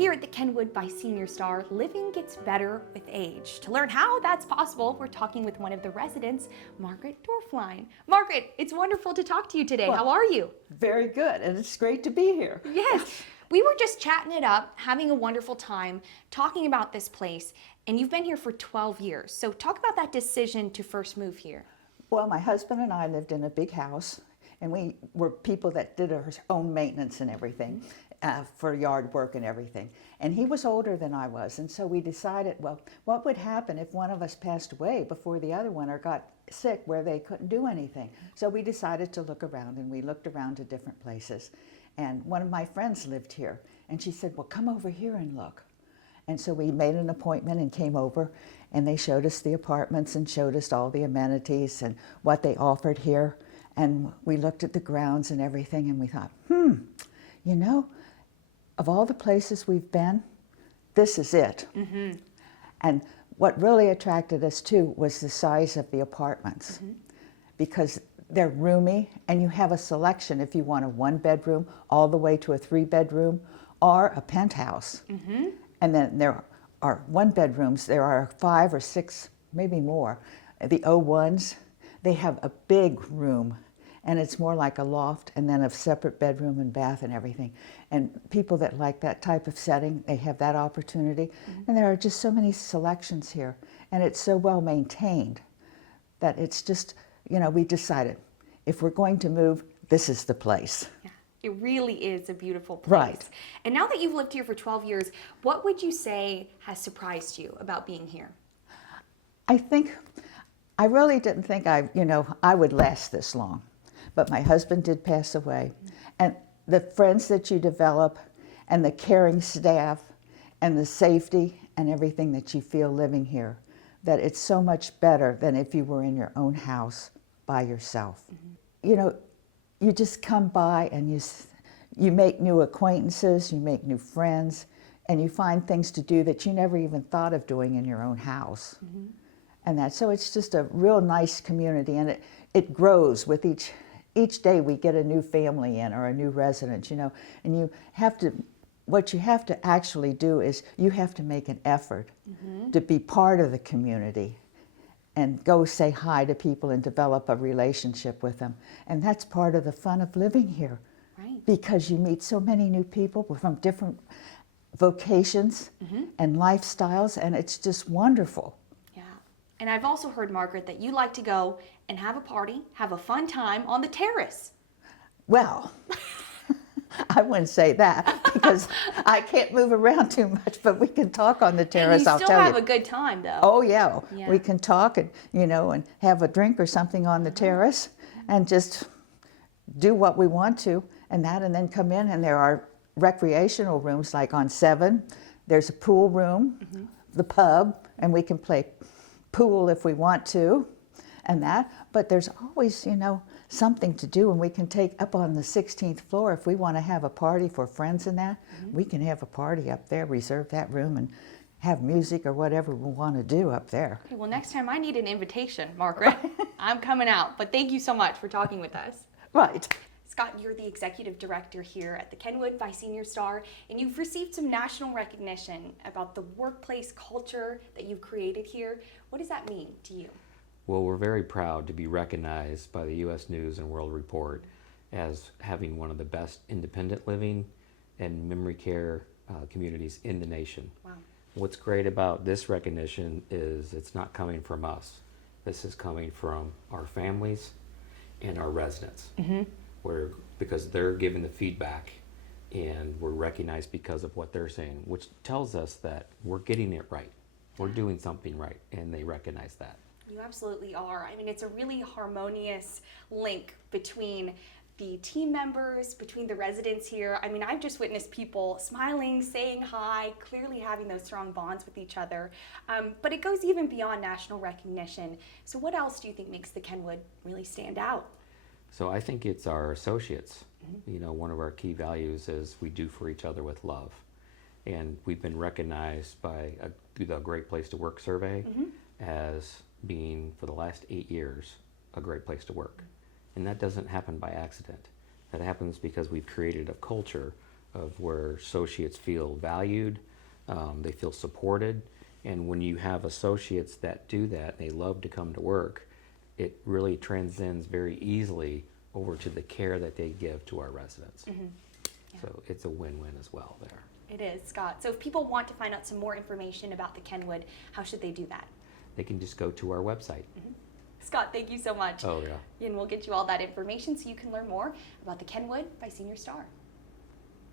Here at the Kenwood by Senior Star, living gets better with age. To learn how that's possible, we're talking with one of the residents, Margaret Deorflein. Margaret, it's wonderful to talk to you today. Well, how are you? Very good, and it's great to be here. Yes, we were just chatting it up, having a wonderful time, talking about this place, and you've been here for 12 years. So talk about that decision to first move here. Well, my husband and I lived in a big house, and we were people that did our own maintenance and everything for yard work and everything. And he was older than I was, and so we decided, well, what would happen if one of us passed away before the other one or got sick where they couldn't do anything? So we decided to look around, and we looked around to different places. And one of my friends lived here, and she said, well, come over here and look. And so we made an appointment and came over, and they showed us the apartments and showed us all the amenities and what they offered here. And we looked at the grounds and everything, and we thought, you know, of all the places we've been, this is it. Mm-hmm. And what really attracted us too was the size of the apartments, because they're roomy, and you have a selection if you want a 1-bedroom all the way to a 3-bedroom or a penthouse. Mm-hmm. And then there are 1-bedrooms, there are 5 or 6, maybe more. The O1s, they have a big room, and it's more like a loft, and then a separate bedroom and bath and everything. And people that like that type of setting, they have that opportunity. Mm-hmm. And there are just so many selections here, and it's so well maintained that it's just, you know, we decided if we're going to move, this is the place. Yeah. It really is a beautiful place. Right. And now that you've lived here for 12 years, what would you say has surprised you about being here? I really didn't think I would last this long. But my husband did pass away. And the friends that you develop and the caring staff and the safety and everything that you feel living here, that it's so much better than if you were in your own house by yourself. Mm-hmm. You know, you just come by and you make new acquaintances, you make new friends, and you find things to do that you never even thought of doing in your own house. Mm-hmm. And so it's just a real nice community, and it grows with each day we get a new family in or a new resident, you know, and what you have to actually do is you have to make an effort to be part of the community and go say hi to people and develop a relationship with them. And that's part of the fun of living here. Right. Because you meet so many new people from different vocations and lifestyles, and it's just wonderful. Yeah. And I've also heard, Margaret, that you like to go and have a party, have a fun time on the terrace. Well, I wouldn't say that because I can't move around too much, but we can talk on the terrace, I'll tell you. You still have a good time, though. Oh, yeah. We can talk and, you know, and have a drink or something on the terrace and just do what we want to and then come in, and there are recreational rooms like on 7. There's a pool room, the pub, and we can play pool if we want to. But there's always, you know, something to do, and we can take up on the 16th floor if we want to have a party for friends and that. We can have a party up there, reserve that room, and have music or whatever we want to do up there. Okay, well, next time I need an invitation, Margaret. I'm coming out, but thank you so much for talking with us. Right. Scott, you're the Executive Director here at the Kenwood by Senior Star, and you've received some national recognition about the workplace culture that you've created here. What does that mean to you? Well, we're very proud to be recognized by the U.S. News and World Report as having one of the best independent living and memory care communities in the nation. Wow. What's great about this recognition is it's not coming from us. This is coming from our families and our residents, because they're giving the feedback, and we're recognized because of what they're saying, which tells us that we're getting it right. We're doing something right, and they recognize that. You absolutely are. I mean, it's a really harmonious link between the team members, between the residents here. I mean, I've just witnessed people smiling, saying hi, clearly having those strong bonds with each other. But it goes even beyond national recognition. So what else do you think makes the Kenwood really stand out? So I think it's our associates. You know, one of our key values is we do for each other with love. And we've been recognized by the Great Place to Work survey as being, for the last 8 years, a great place to work. And that doesn't happen by accident. That happens because we've created a culture of where associates feel valued, they feel supported, and when you have associates that do that, they love to come to work, it really transcends very easily over to the care that they give to our residents. Yeah. So it's a win-win as well there. It is, Scott. So if people want to find out some more information about the Kenwood, how should they do that? They can just go to our website. Scott, thank you so much. Oh yeah. And we'll get you all that information so you can learn more about the Kenwood by Senior Star.